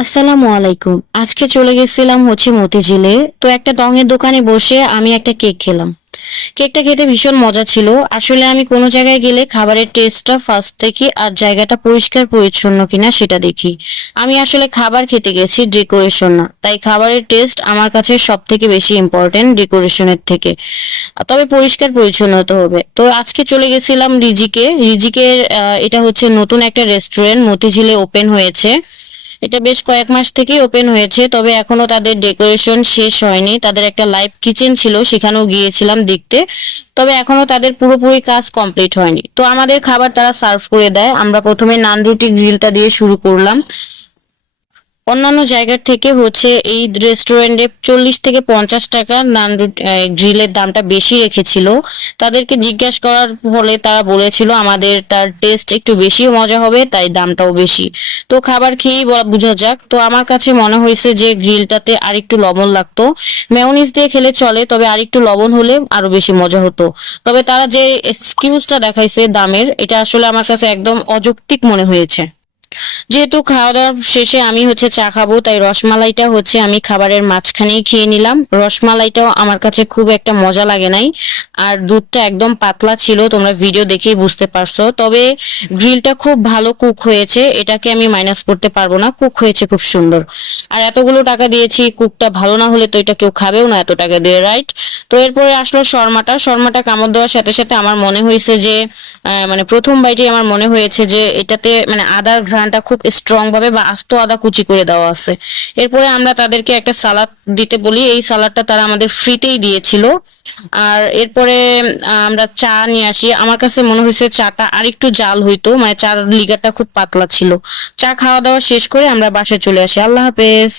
আসসালামু আলাইকুম। আজকে চলে গেছিলাম মতিঝিলে। তো একটা টঙের দোকানে বসে আমি একটা কেক খেলাম। কেকটা খেতে ভীষণ মজা ছিল। আসলে আমি কোনো জায়গায় গেলে খাবারের টেস্টটা ফার্স্ট দেখি আর জায়গাটা পরিষ্কার পরিচ্ছন্ন কিনা সেটা দেখি। আমি আসলে খাবার খেতে গেছি, ডেকোরেশন না। তাই খাবারের টেস্ট আমার কাছে সব থেকে বেশি ইম্পর্টেন্ট ডেকোরেশনের থেকে। তবে পরিষ্কার পরিচ্ছন্ন হতে হবে। তো আজকে চলে গেছিলাম রিজিকের এটা হচ্ছে নতুন একটা রেস্টুরেন্ট মতিঝিলে ওপেন হয়েছে। এটা বেশ কয়েক মাস থেকেই ওপেন হয়েছে, তবে এখনো তাদের ডেকোরেশন শেষ হয়নি। তাদের একটা লাইভ কিচেন ছিল, সেখানেও গিয়েছিলাম দেখতে। তবে এখনো তাদের পুরোপুরি কাজ কমপ্লিট হয়নি। তো আমাদের খাবার তারা সার্ভ করে দেয়। আমরা প্রথমে নান রুটি গ্রিলটা দিয়ে শুরু করলাম। অন্যান্য জায়গার থেকে হচ্ছে এই রেস্টুরেন্টে 40 থেকে 50 টাকা নান গ্রিলের দামটা বেশি রেখেছিল। তাদেরকে জিজ্ঞাসা করার ফলে তারা বলেছিল আমাদের তার টেস্ট একটু বেশিও মজা হবে, তাই দামটাও বেশি। তো খাবার খেয়েই বোঝা যাক। তো আমার কাছে মনে হয়েছে যে গ্রিলটাতে আরেকটু লবণ লাগতো। মেয়োনিজ দিয়ে খেলে চলে, তবে আরেকটু লবণ হলে আরো বেশি মজা হতো। তবে তারা যে এক্সকিউজটা দেখাইছে দামের, এটা আসলে আমার কাছে একদম অযৌক্তিক মনে হয়েছে। যেহেতু খাওয়া দাওয়া শেষে আমি হচ্ছে চা খাবো, তাই রসমালাইটা হচ্ছে আমি খাবারের মাঝখানেই খেয়ে নিলাম। রসমালাইটাও আমার কাছে খুব একটা মজা লাগে নাই। আর দুধটা একদম পাতলা ছিল, তোমরা ভিডিও দেখেই বুঝতে পারছো। তবে গ্রিলটা খুব ভালো কুক হয়েছে, এটাকে আমি মাইনাস করতে পারবো না। কুক হয়েছে খুব সুন্দর। আর এতগুলো টাকা দিয়েছি, কুকটা ভালো না হলে তো এটা কেউ খাবেও না এত টাকা দিয়ে, রাইট? তো এরপরে আসলো শর্মাটা কামড় দেওয়ার সাথে সাথে আমার মনে হয়েছে যে মানে প্রথম বাইটে আমার মনে হয়েছে যে এটাতে মানে আদার ঘ্রাণটা খুব স্ট্রং ভাবে বা আস্ত আদা কুচি করে দেওয়া আছে। এরপরে আমরা তাদেরকে একটা সালাদ দিতে বলি, এই সালাদটা তারা আমাদের ফ্রিতেই দিয়েছিল। আর এরপরে আমরা চা নিয়ে আসি। আমার কাছে মনে হয়েছে চাটা আরেকটু জাল হইতো, মানে চার লিগারটা খুব পাতলা ছিল। চা খাওয়া দাওয়া শেষ করে আমরা বাসায় চলে আসি। আল্লাহ হাফেজ।